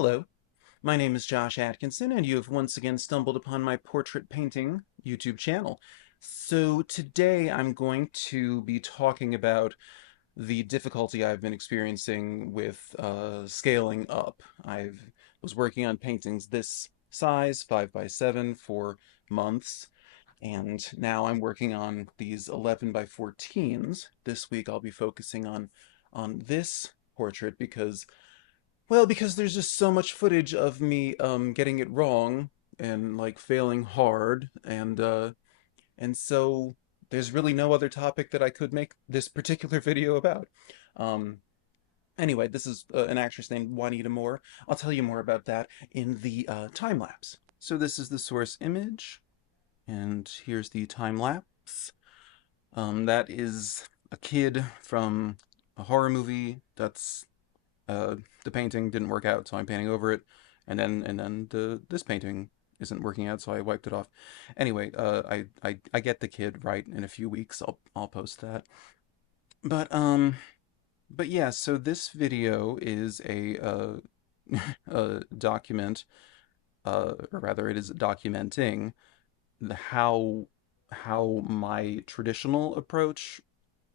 Hello, my name is Josh Atkinson, and you have once again stumbled upon my portrait painting YouTube channel. So today I'm going to be talking about the difficulty I've been experiencing with scaling up. I was working on paintings this size, 5 by 7, for months, and now I'm working on these 11 by 14s. This week I'll be focusing on this portrait because there's just so much footage of me getting it wrong and like failing hard and so there's really no other topic that I could make this particular video about. Um anyway, this is an actress named Juanita Moore. I'll tell you more about that in the time lapse. So this is the source image and here's the time lapse. That is a kid from a horror movie. That's uh, the painting didn't work out, so I'm painting over it, and then this painting isn't working out, so I wiped it off. Anyway, I get the kid right in a few weeks. I'll post that. But but yeah, so this video is a document, or rather, it is documenting the how my traditional approach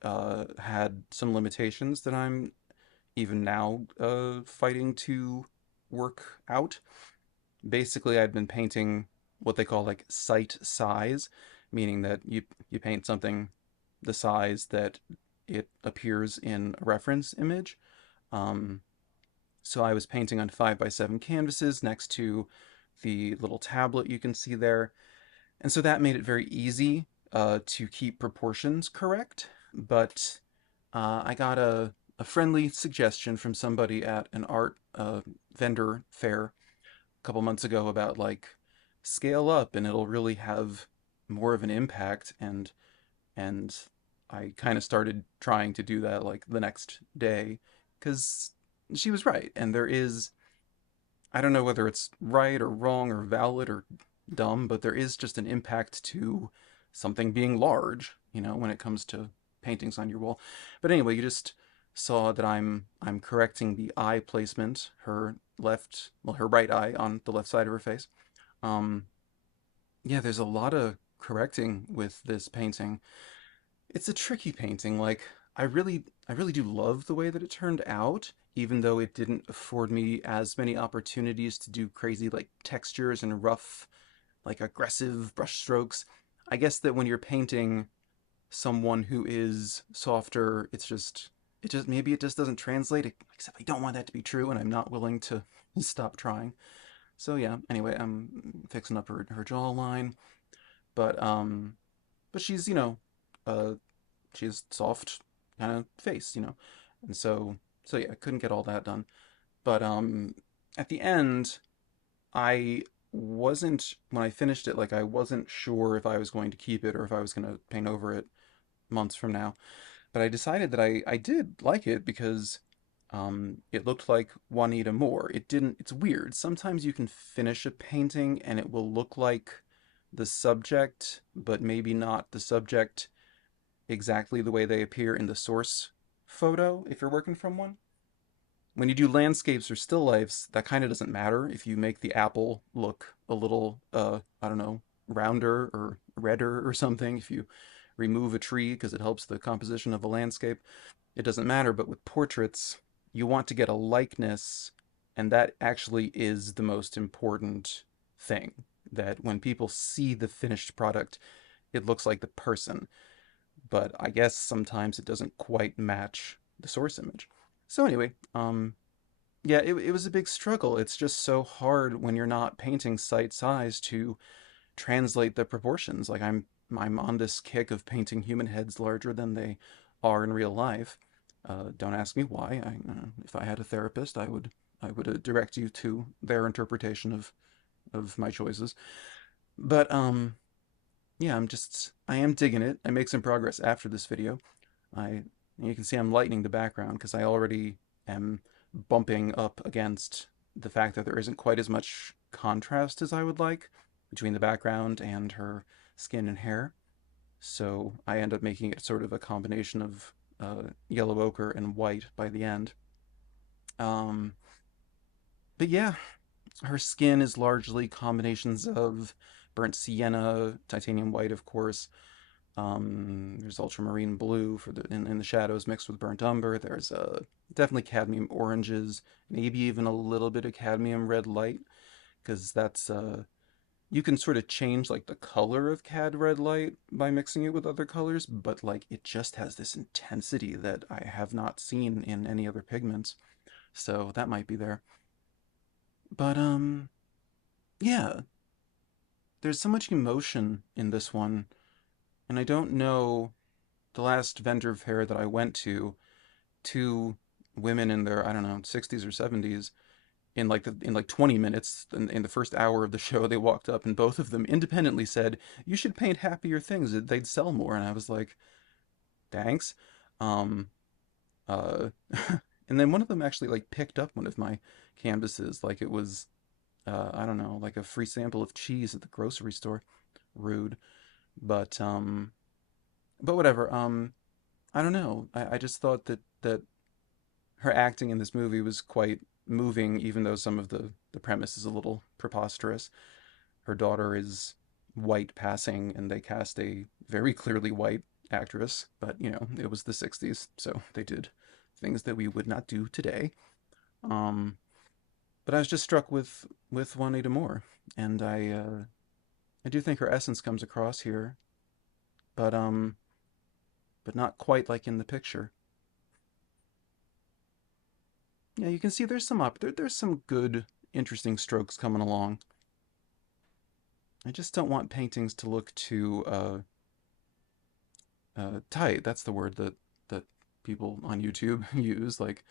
had some limitations that I'm even now fighting to work out. Basically, I'd been painting what they call like site size, meaning that you paint something the size that it appears in a reference image. Um, so I was painting on 5 by 7 canvases next to the little tablet you can see there. And so that made it very easy to keep proportions correct. But I got a friendly suggestion from somebody at an art vendor fair a couple months ago about like scale up and it'll really have more of an impact and I kind of started trying to do that like the next day because she was right and there is, I don't know whether it's right or wrong or valid or dumb, but there is just an impact to something being large, when it comes to paintings on your wall. But anyway, you just saw that I'm correcting the eye placement, her right eye on the left side of her face. Um, yeah, there's a lot of correcting with this painting. It's a tricky painting. Like I really do love the way that it turned out, even though it didn't afford me as many opportunities to do crazy like textures and rough, like aggressive brush strokes. I guess that when you're painting someone who is softer, it just maybe it just doesn't translate, except I don't want that to be true and I'm not willing to stop trying. So yeah, anyway, I'm fixing up her jawline, but but she's, uh she has soft kind of face, and so yeah, I couldn't get all that done. But at the end, I wasn't when I finished it, like I wasn't sure if I was going to keep it or if I was going to paint over it months from now. But I decided that I did like it because it looked like Juanita Moore. It didn't. It's weird. Sometimes you can finish a painting and it will look like the subject, but maybe not the subject exactly the way they appear in the source photo if you're working from one. When you do landscapes or still lifes, that kind of doesn't matter if you make the apple look a little, I don't know, rounder or redder or something. If you remove a tree because it helps the composition of a landscape, it doesn't matter. But with portraits, you want to get a likeness, and that actually is the most important thing. That when people see the finished product, it looks like the person, but I guess sometimes it doesn't quite match the source image. So anyway, yeah, it was a big struggle. It's just so hard when you're not painting site size to translate the proportions. Like I'm on this kick of painting human heads larger than they are in real life. Don't ask me why. If I had a therapist, I would direct you to their interpretation of my choices. But yeah, I am digging it. I make some progress after this video. I You can see I'm lightening the background because I already am bumping up against the fact that there isn't quite as much contrast as I would like between the background and her skin and hair. So I end up making it sort of a combination of yellow ochre and white by the end. Um, but yeah, her skin is largely combinations of burnt sienna, titanium white, of course. There's ultramarine blue for in the shadows mixed with burnt umber. There's definitely cadmium oranges, maybe even a little bit of cadmium red light, because that's you can sort of change like the color of cad red light by mixing it with other colors, but like it just has this intensity that I have not seen in any other pigments. So that might be there. But yeah, there's so much emotion in this one, and I don't know the last vendor fair that I went to, two women in their, I don't know, 60s or 70s, in like 20 minutes in the first hour of the show, they walked up and both of them independently said, "You should paint happier things, they'd sell more." And I was like, thanks. um uh and then one of them actually like picked up one of my canvases like it was, I don't know, like a free sample of cheese at the grocery store. Rude. but um but whatever. I don't know. I just thought that her acting in this movie was quite moving, even though some of the premise is a little preposterous. Her daughter is white passing, and they cast a very clearly white actress, but you know, it was the 60s, so they did things that we would not do today. Um, but I was just struck with Juanita Moore, and I do think her essence comes across here, but but not quite like in the picture. Yeah, you can see there's some there's some good, interesting strokes coming along. I just don't want paintings to look too tight. That's the word that people on YouTube use, like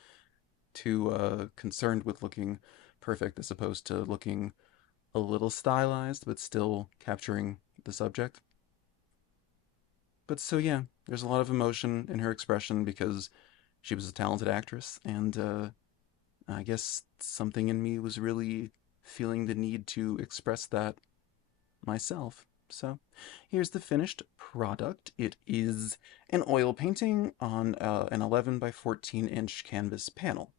too concerned with looking perfect as opposed to looking a little stylized, but still capturing the subject. But so yeah, there's a lot of emotion in her expression because she was a talented actress, and I guess something in me was really feeling the need to express that myself. So here's the finished product. It is an oil painting on an 11 by 14-inch canvas panel.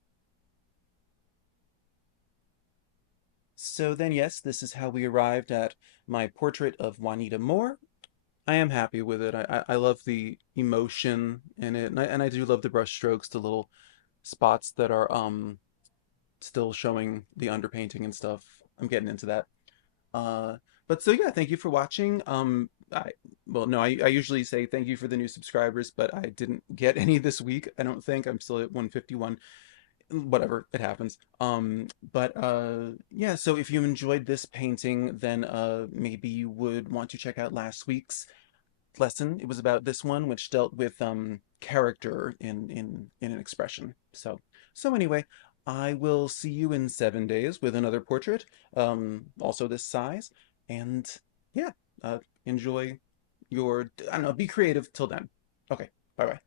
So then, yes, this is how we arrived at my portrait of Juanita Moore. I am happy with it. I love the emotion in it, and I do love the brush strokes, the little spots that are still showing the underpainting and stuff. I'm getting into that. Uh, but so yeah, thank you for watching. Well, no, I usually say thank you for the new subscribers, but I didn't get any this week. I don't think I'm still at 151. Whatever, it happens. But yeah, so if you enjoyed this painting, then maybe you would want to check out last week's lesson. It was about this one, which dealt with character in an expression. So anyway, I will see you in 7 days with another portrait, also this size, and yeah, enjoy your, I don't know, be creative till then. Okay, bye bye.